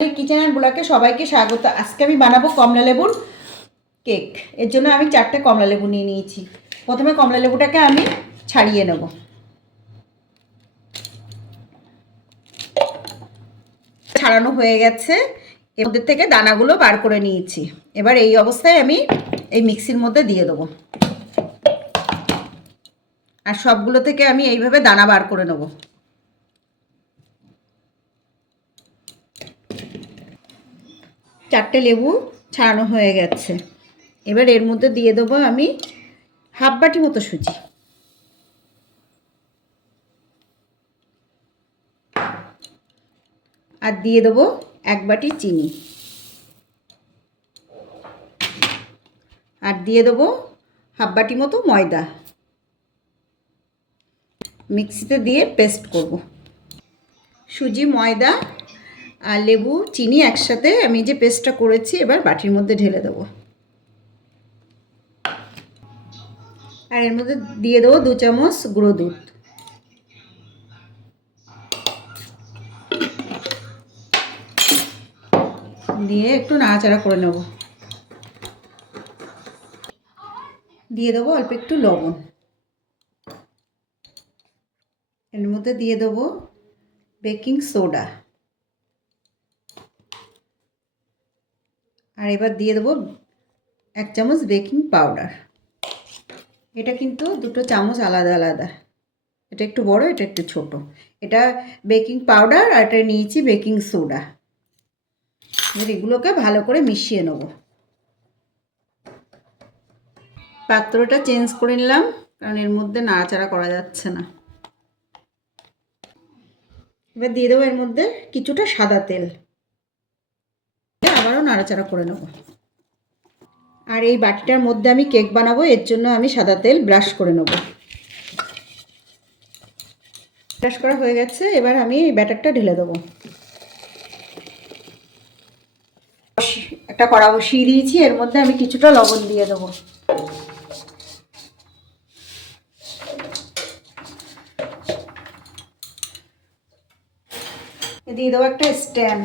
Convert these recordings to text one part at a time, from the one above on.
Kitchen and ব্লকে সবাইকে স্বাগত। আজকে আমি বানাবো কমলা লেবুর কেক এর জন্য আমি চারটে কমলা লেবু নিয়ে নিয়েছি। প্রথমে কমলা লেবুটাকে আমি ছাড়িয়ে নেব। ছাড়ানো হয়ে গেছে। মধ্যে থেকে দানাগুলো বার করে নিয়েছি। এবার এই অবস্থায় আমি এই মিক্সির মধ্যে দিয়ে দেবো। আর সবগুলো থেকে আমি এইভাবে দানা বার করে নেব। চারটে লেবু ছাড়ানো হয়ে গেছে। এবার এর মধ্যে দিয়ে দেবো আমি হাফ বাটি মতো সুজি। আর দিয়ে দেবো এক বাটি চিনি। আর দিয়ে দেবো হাফ বাটি মতো ময়দা। মিক্সিতে দিয়ে পেস্ট করব। সুজি, ময়দা আর লেবু, চিনি একসাথে আমি যে পেস্টটা করেছি এবার বাটির মধ্যে ঢেলে দেবো। আর এর মধ্যে দিয়ে দেবো দু চামচ গুঁড়ো দুধ। দিয়ে একটু নাড়াচাড়া করে নেব। দিয়ে দেবো অল্প একটু লবণ। এর মধ্যে দিয়ে দেবো বেকিং সোডা। আর এবার দিয়ে দেবো এক চামচ বেকিং পাউডার। এটা কিন্তু দুটো চামচ আলাদা আলাদা। এটা একটু বড়, এটা একটু ছোট। এটা বেকিং পাউডার আর এটা নিয়েছি বেকিং সোডা। এবার এগুলোকে ভালো করে মিশিয়ে নেব। পাত্রটা চেঞ্জ করে নিলাম, কারণ এর মধ্যে নাড়াচাড়া করা যাচ্ছে না। এবার দিয়ে দেবো এর মধ্যে কিছুটা সাদা তেল। আবারও নাড়াচাড়া করে নেব। আর এই বাটিটার মধ্যে আমি কেক বানাবো, এর জন্য আমি সাদা তেল ব্রাশ করে নেব। ব্রাশ করা হয়ে গেছে, এবার আমি এই ব্যাটারটা ঢেলে দেবো। একটা কড়া বসিয়ে দিয়েছি, এর মধ্যে আমি কিছুটা লবণ দিয়ে দেবো। দিয়ে দেবো একটা স্ট্যান্ড।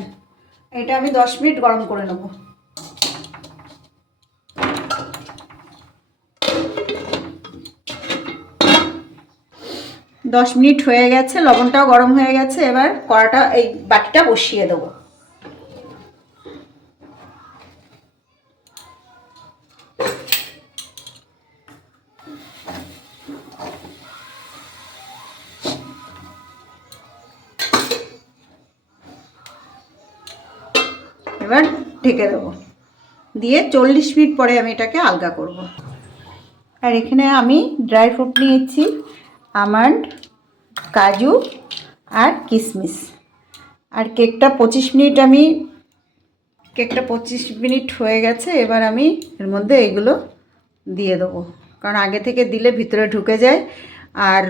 এটা আমি দশ মিনিট গরম করে নেব। দশ মিনিট হয়ে গেছে, লবণটাও গরম হয়ে গেছে, এবার কড়াটা, এই বাকিটা বসিয়ে দেবো। এবার ঢেকে দেবো। দিয়ে চল্লিশ মিনিট পরে আমি এটাকে আলগা করব। আর এখানে আমি ড্রাই ফ্রুট নিয়েছি, আমন্ড, কাজু আর কিশমিশ আর কেকটা পঁচিশ মিনিট আমি, কেকটা পঁচিশ মিনিট হয়ে গেছে, এবার আমি এর মধ্যে এগুলো দিয়ে দেবো। কারণ আগে থেকে দিলে ভিতরে ঢুকে যায়, আর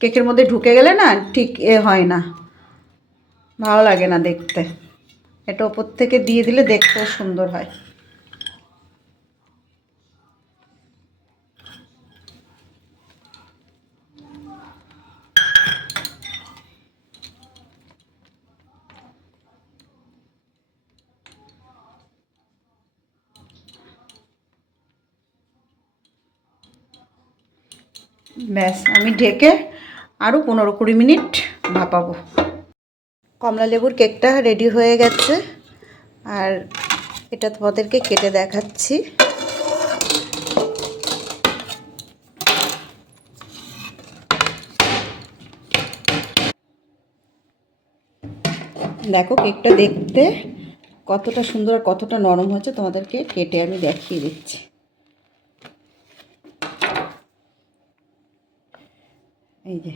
কেকের মধ্যে ঢুকে গেলে না ঠিক এ হয় না। ভালো লাগে না দেখতে। এটা ওপর থেকে দিয়ে দিলে দেখতেও সুন্দর হয়। ব্যাস, আমি ঢেকে আরও পনেরো কুড়ি মিনিট ভাপাবো। কমলা লেবুর কেকটা রেডি হয়ে গেছে। আর এটা তোমাদেরকে কেটে দেখাচ্ছি। দেখো কেকটা দেখতে কতটা সুন্দর আর কতটা নরম হয়েছে, তোমাদেরকে কেটে আমি দেখিয়ে দিচ্ছি। এই যে,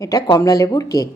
এটা কমলা লেবুর কেক।